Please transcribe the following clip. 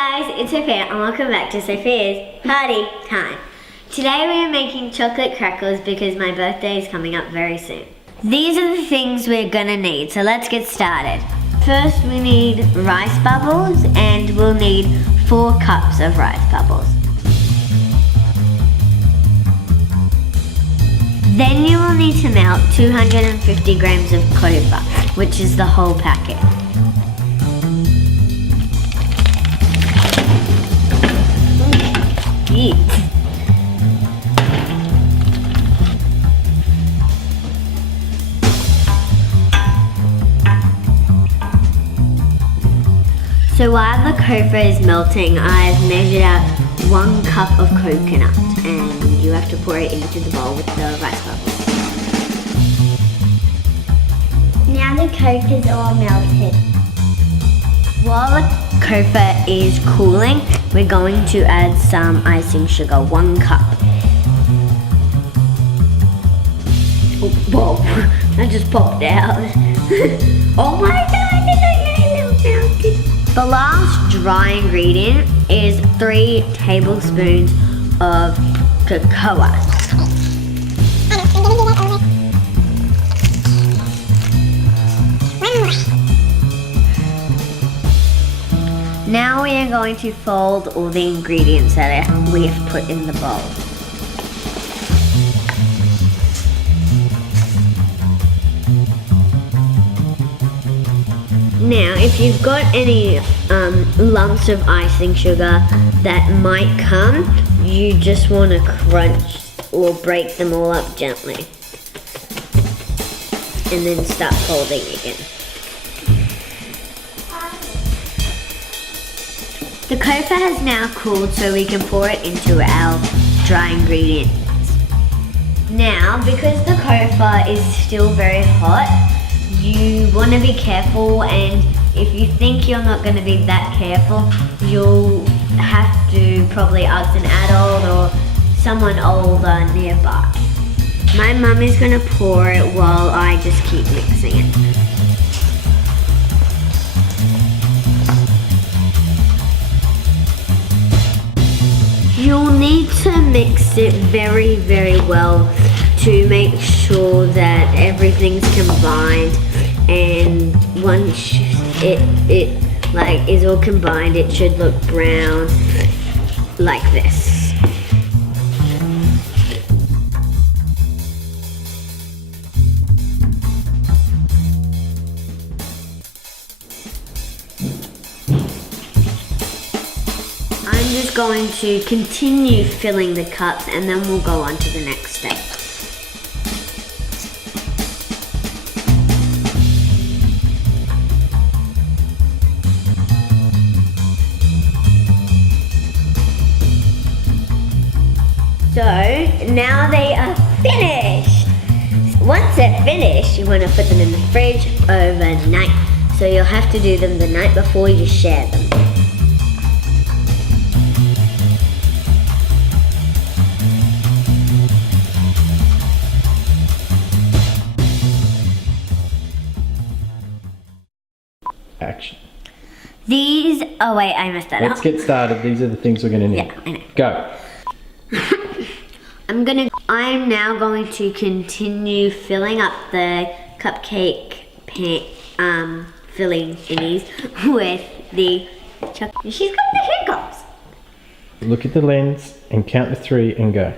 guys, it's Sophia and welcome back to Sophia's Party Time. Today we are making chocolate crackles because my birthday is coming up very soon. These are the things we're gonna need, so let's get started. First we need rice bubbles and we'll need 4 cups of rice bubbles. Then you will need to melt 250 grams of cocoa, which is the whole packet. So while the cocoa is melting, I've measured out 1 cup of coconut and you have to pour it into the bowl with the rice bubbles. Now the cocoa is all melted. While the cocoa is cooling, we're going to add some icing sugar, 1 cup. Oh, whoa, that just popped out. Oh my god, it melted. The last dry ingredient is 3 tablespoons of cocoa. Now we are going to fold all the ingredients that we have put in the bowl. Now, if you've got any lumps of icing sugar that might come, you just want to crunch or break them all up gently. And then start folding again. The cocoa has now cooled, so we can pour it into our dry ingredients. Now, because the cocoa is still very hot, you want to be careful, and if you think you're not going to be that careful, you'll have to probably ask an adult or someone older nearby. My mum is going to pour it while I just keep mixing it. You'll need to mix it very, very well to make sure that everything's combined, and once it is all combined, it should look brown like this. I'm just going to continue filling the cups and then we'll go on to the next step. So now they are finished. Once they're finished, you want to put them in the fridge overnight. So you'll have to do them the night before you share them. Action. These, oh wait, I messed that up. Let's get started. These are the things we're going to need. Yeah, I know. Go. I'm now going to continue filling up the cupcake filling thingies with the chocolate. She's got the hiccups. Look at the lens and count to 3 and go.